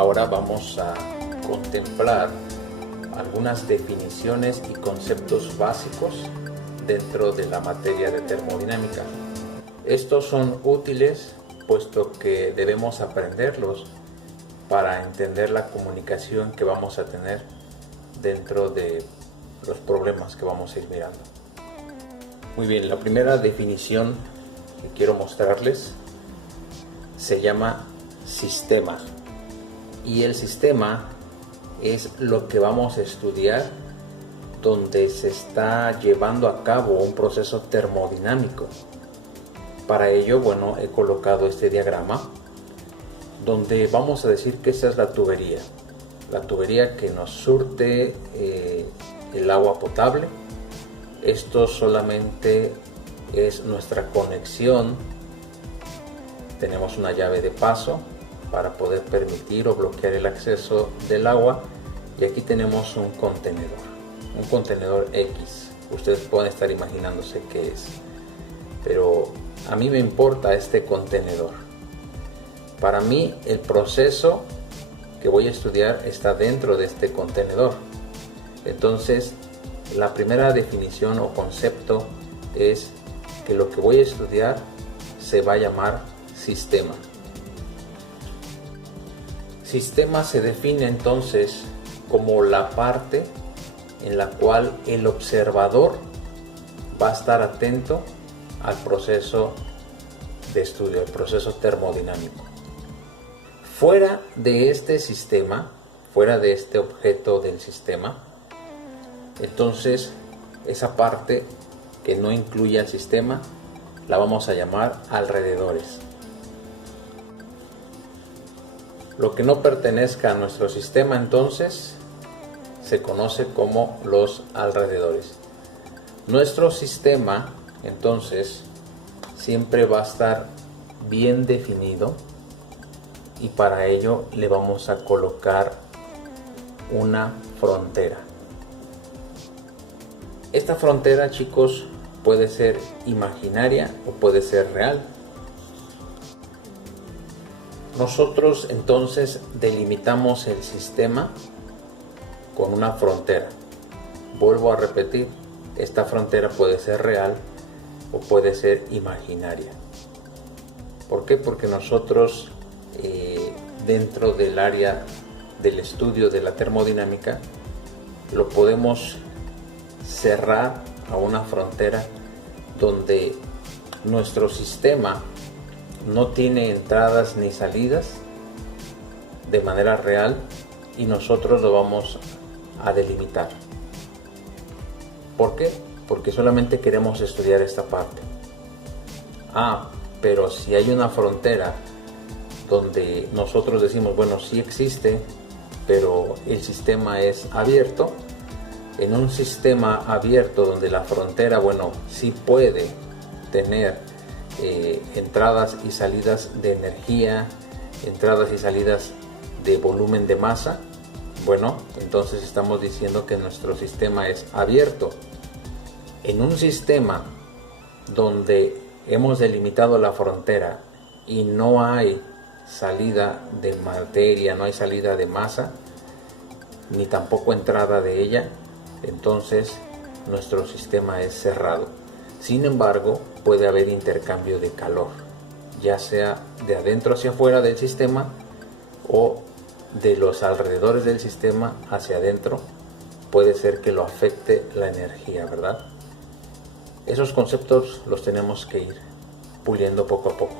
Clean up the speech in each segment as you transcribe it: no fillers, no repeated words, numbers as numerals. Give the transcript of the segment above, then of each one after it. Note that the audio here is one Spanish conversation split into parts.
ahora vamos a contemplar algunas definiciones y conceptos básicos dentro de la materia de termodinámica. Estos son útiles puesto que debemos aprenderlos para entender la comunicación que vamos a tener dentro de los problemas que vamos a ir mirando. Muy bien, la primera definición que quiero mostrarles se llama sistema, y el sistema es lo que vamos a estudiar donde se está llevando a cabo un proceso termodinámico. Para ello, he colocado este diagrama donde vamos a decir que esa es la tubería que nos surte el agua potable. Esto solamente es nuestra conexión. Tenemos una llave de paso para poder permitir o bloquear el acceso del agua, y aquí tenemos un contenedor X. Ustedes pueden estar imaginándose qué es, pero a mí me importa este contenedor. Para mí el proceso que voy a estudiar está dentro de este contenedor. Entonces, la primera definición o concepto es que lo que voy a estudiar se va a llamar sistema. Sistema se define entonces como la parte en la cual el observador va a estar atento al proceso de estudio, el proceso termodinámico. Fuera de este sistema, fuera de este objeto del sistema, entonces esa parte que no incluye al sistema la vamos a llamar alrededores. Lo que no pertenezca a nuestro sistema entonces se conoce como los alrededores. Nuestro sistema entonces siempre va a estar bien definido, y para ello le vamos a colocar una frontera. Esta frontera, chicos, puede ser imaginaria o puede ser real. Nosotros entonces delimitamos el sistema con una frontera. Vuelvo a repetir, esta frontera puede ser real o puede ser imaginaria. ¿Por qué? Porque nosotros dentro del área del estudio de la termodinámica lo podemos cerrar a una frontera donde nuestro sistema no tiene entradas ni salidas de manera real, y nosotros lo vamos a delimitar. ¿Por qué? Porque solamente queremos estudiar esta parte. Pero si hay una frontera donde nosotros decimos, sí existe, pero el sistema es abierto. En un sistema abierto donde la frontera, sí puede tener entradas y salidas de energía, entradas y salidas de volumen de masa, entonces estamos diciendo que nuestro sistema es abierto. En un sistema donde hemos delimitado la frontera y no hay salida de materia, no hay salida de masa, ni tampoco entrada de ella, entonces nuestro sistema es cerrado. Sin embargo, puede haber intercambio de calor, ya sea de adentro hacia afuera del sistema o de los alrededores del sistema hacia adentro. Puede ser que lo afecte la energía, ¿verdad? Esos conceptos los tenemos que ir puliendo poco a poco.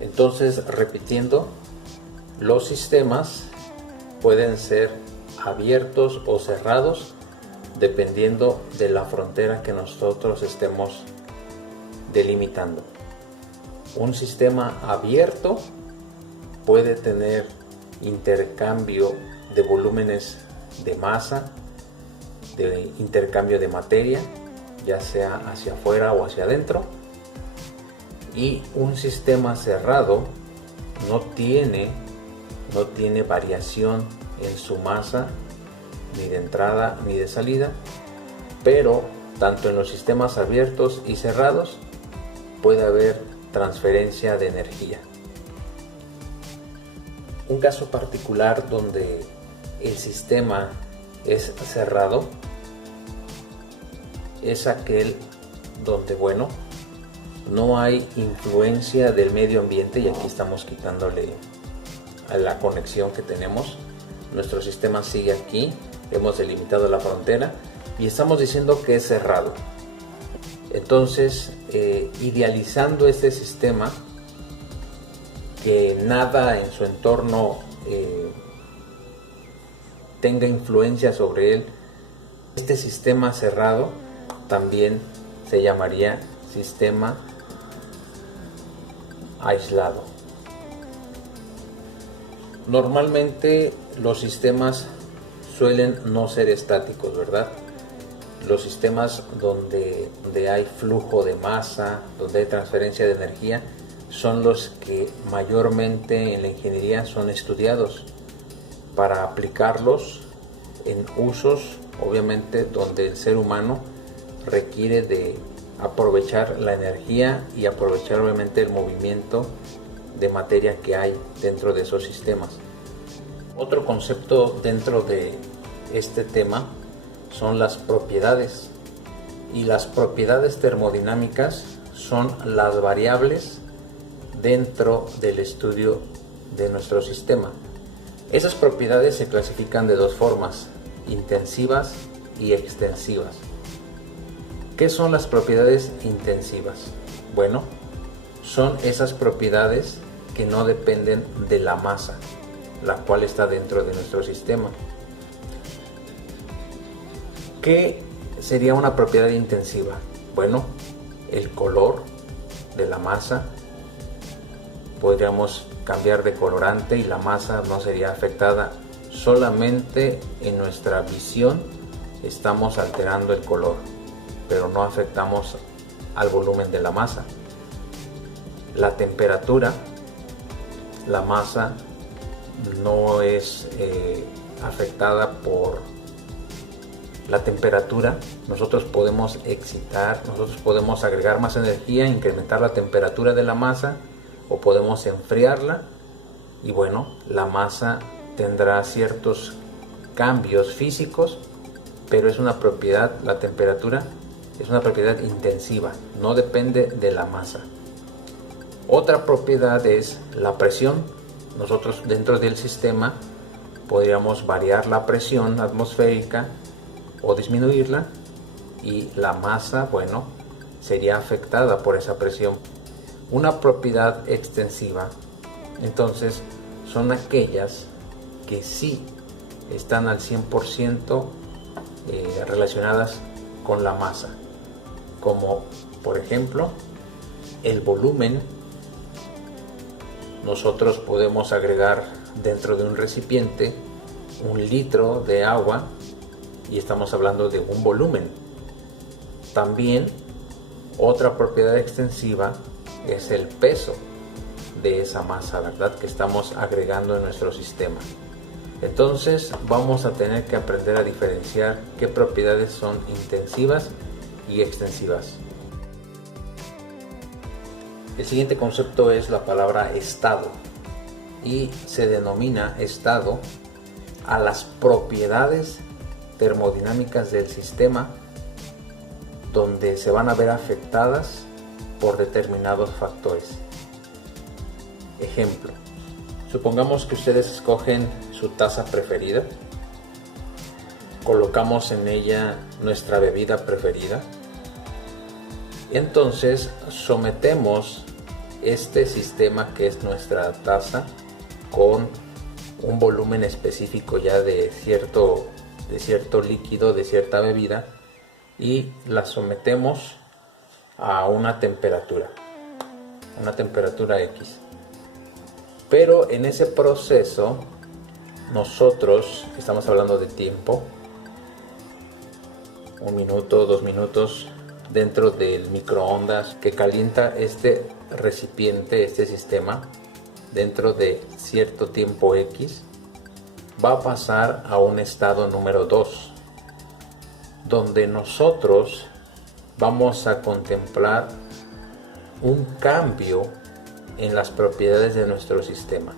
Entonces, repitiendo, los sistemas pueden ser abiertos o cerrados dependiendo de la frontera que nosotros estemos delimitando. Un sistema abierto puede tener intercambio de volúmenes de masa, de intercambio de materia, ya sea hacia afuera o hacia adentro. Y un sistema cerrado no tiene variación en su masa, ni de entrada ni de salida, pero tanto en los sistemas abiertos y cerrados puede haber transferencia de energía. Un caso particular donde el sistema es cerrado es aquel donde, bueno, no hay influencia del medio ambiente, y aquí estamos quitándole a la conexión que tenemos. Nuestro sistema sigue aquí, hemos delimitado la frontera y estamos diciendo que es cerrado. Entonces, idealizando este sistema, que nada en su entorno tenga influencia sobre él, este sistema cerrado también se llamaría sistema aislado. Normalmente los sistemas suelen no ser estáticos, ¿verdad? Los sistemas donde hay flujo de masa, donde hay transferencia de energía, son los que mayormente en la ingeniería son estudiados para aplicarlos en usos, obviamente, donde el ser humano requiere de aprovechar la energía y aprovechar obviamente el movimiento de materia que hay dentro de esos sistemas. Otro concepto dentro de este tema son las propiedades, y las propiedades termodinámicas son las variables dentro del estudio de nuestro sistema. Esas propiedades se clasifican de dos formas: intensivas y extensivas. ¿Qué son las propiedades intensivas? Bueno, son esas propiedades que no dependen de la masa, la cual está dentro de nuestro sistema. ¿Qué sería una propiedad intensiva? Bueno, el color de la masa. Podríamos cambiar de colorante y la masa no sería afectada. Solamente en nuestra visión estamos alterando el color, pero no afectamos al volumen de la masa. La temperatura, la masa no es afectada por la temperatura. Nosotros podemos excitar, nosotros podemos agregar más energía, incrementar la temperatura de la masa, o podemos enfriarla, y bueno, la masa tendrá ciertos cambios físicos, pero es una propiedad, la temperatura es una propiedad intensiva, no depende de la masa. Otra propiedad es la presión. Nosotros dentro del sistema podríamos variar la presión atmosférica o disminuirla, y la masa, bueno, sería afectada por esa presión. Una propiedad extensiva, entonces, son aquellas que sí están al 100% relacionadas con la masa, como por ejemplo el volumen. Nosotros podemos agregar dentro de un recipiente 1 litro de agua y estamos hablando de un volumen. También otra propiedad extensiva es el peso de esa masa, ¿verdad?, que estamos agregando en nuestro sistema. Entonces vamos a tener que aprender a diferenciar qué propiedades son intensivas y extensivas. El siguiente concepto es la palabra estado, y se denomina estado a las propiedades termodinámicas del sistema donde se van a ver afectadas por determinados factores. Ejemplo, supongamos que ustedes escogen su taza preferida, colocamos en ella nuestra bebida preferida, entonces sometemos este sistema que es nuestra taza con un volumen específico ya de cierto líquido, de cierta bebida, y la sometemos a una temperatura X. Pero en ese proceso nosotros estamos hablando de tiempo, 1 minuto, 2 minutos, dentro del microondas que calienta este recipiente, este sistema, dentro de cierto tiempo X, va a pasar a un estado número 2, donde nosotros vamos a contemplar un cambio en las propiedades de nuestro sistema.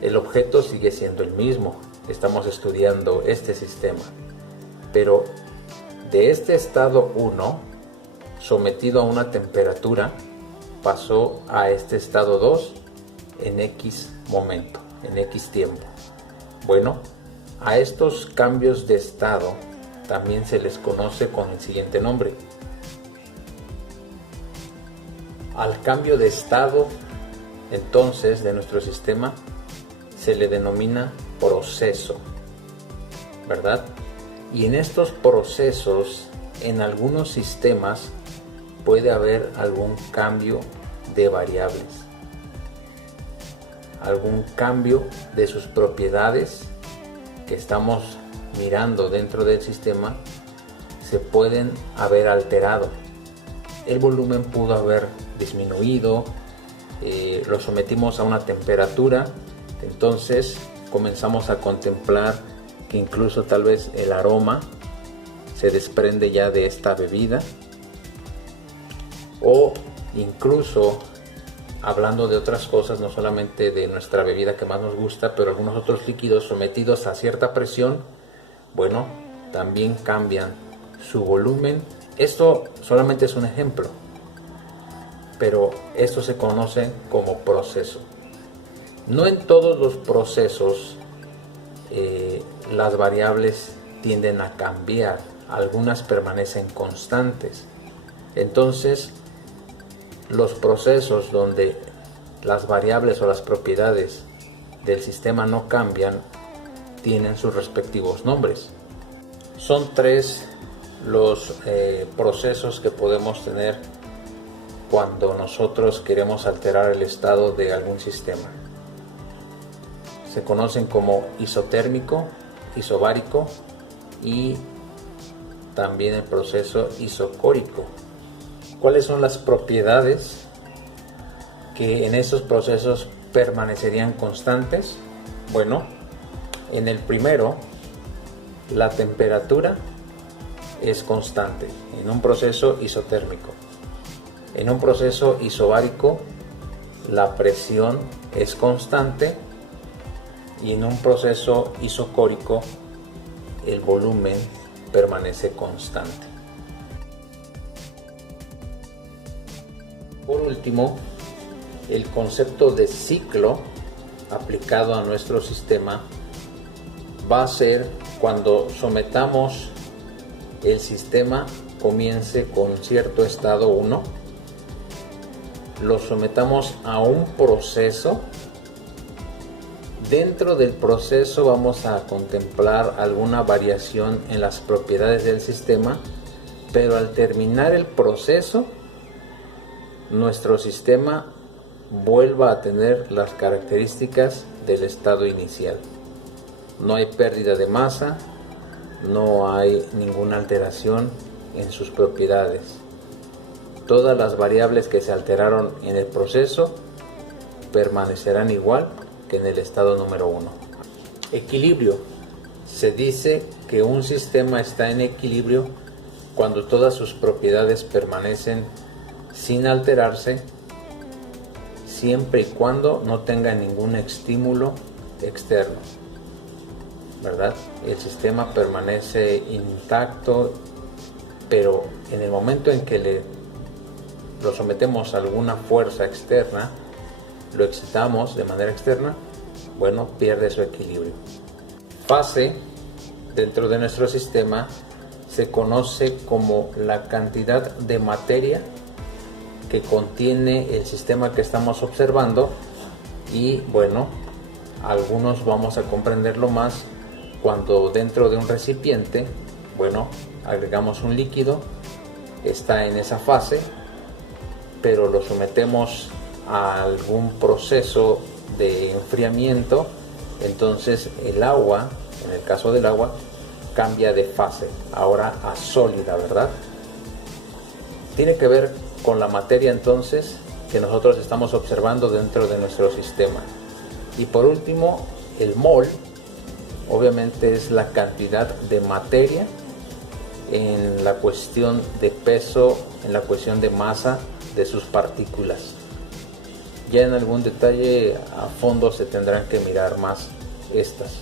El objeto sigue siendo el mismo, estamos estudiando este sistema, pero de este estado 1, sometido a una temperatura, pasó a este estado 2 en X momento, en X tiempo. Bueno, a estos cambios de estado también se les conoce con el siguiente nombre. Al cambio de estado, entonces, de nuestro sistema, se le denomina proceso, ¿verdad? Y en estos procesos, en algunos sistemas, puede haber algún cambio de variables, algún cambio de sus propiedades que estamos mirando dentro del sistema, se pueden haber alterado. El volumen pudo haber disminuido, lo sometimos a una temperatura, entonces comenzamos a contemplar que incluso tal vez el aroma se desprende ya de esta bebida, o incluso hablando de otras cosas, no solamente de nuestra bebida que más nos gusta, pero algunos otros líquidos sometidos a cierta presión, bueno, también cambian su volumen. Esto solamente es un ejemplo, pero esto se conoce como proceso. No en todos los procesos las variables tienden a cambiar, algunas permanecen constantes. Entonces, los procesos donde las variables o las propiedades del sistema no cambian tienen sus respectivos nombres. Son 3 los procesos que podemos tener cuando nosotros queremos alterar el estado de algún sistema. Se conocen como isotérmico, isobárico y también el proceso isocórico. ¿Cuáles son las propiedades que en esos procesos permanecerían constantes? Bueno, en el primero, la temperatura es constante en un proceso isotérmico. En un proceso isobárico, la presión es constante, y en un proceso isocórico, el volumen permanece constante. Por último, el concepto de ciclo aplicado a nuestro sistema va a ser cuando sometamos el sistema, comience con cierto estado 1, lo sometamos a un proceso. Dentro del proceso vamos a contemplar alguna variación en las propiedades del sistema, pero al terminar el proceso, nuestro sistema vuelva a tener las características del estado inicial. No hay pérdida de masa, no hay ninguna alteración en sus propiedades. Todas las variables que se alteraron en el proceso permanecerán igual que en el estado número 1. Equilibrio. Se dice que un sistema está en equilibrio cuando todas sus propiedades permanecen sin alterarse, siempre y cuando no tenga ningún estímulo externo, ¿verdad? El sistema permanece intacto, pero en el momento en que lo sometemos a alguna fuerza externa, lo excitamos de manera externa, bueno, pierde su equilibrio. Fase dentro de nuestro sistema se conoce como la cantidad de materia que contiene el sistema que estamos observando, y bueno, algunos vamos a comprenderlo más cuando dentro de un recipiente, bueno, agregamos un líquido, está en esa fase, pero lo sometemos a algún proceso de enfriamiento, entonces el agua, en el caso del agua, cambia de fase, ahora a sólida, ¿verdad? Tiene que ver con la materia entonces que nosotros estamos observando dentro de nuestro sistema. Y por último, el mol, obviamente es la cantidad de materia en la cuestión de peso, en la cuestión de masa de sus partículas. Ya en algún detalle a fondo se tendrán que mirar más estas.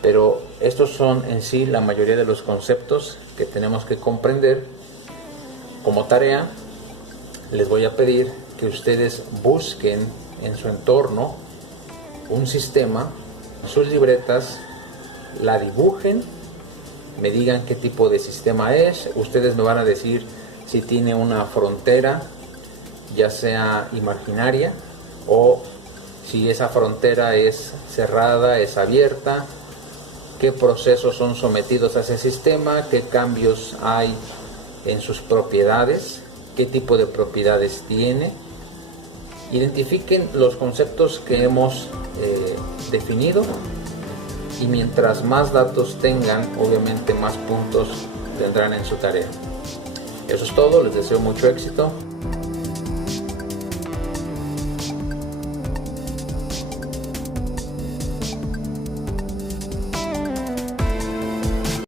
Pero estos son en sí la mayoría de los conceptos que tenemos que comprender. Como tarea, les voy a pedir que ustedes busquen en su entorno un sistema, sus libretas, la dibujen, me digan qué tipo de sistema es. Ustedes me van a decir si tiene una frontera, ya sea imaginaria, o si esa frontera es cerrada, es abierta, qué procesos son sometidos a ese sistema, qué cambios hay en sus propiedades, qué tipo de propiedades tiene. Identifiquen los conceptos que hemos definido, y mientras más datos tengan, obviamente más puntos tendrán en su tarea. Eso es todo, les deseo mucho éxito.